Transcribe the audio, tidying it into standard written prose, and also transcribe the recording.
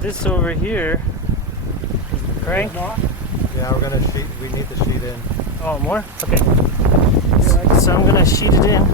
this over here is the crank. Yeah, we're gonna sheet. We need the sheet in. Oh, more? Okay. So I'm gonna sheet it in.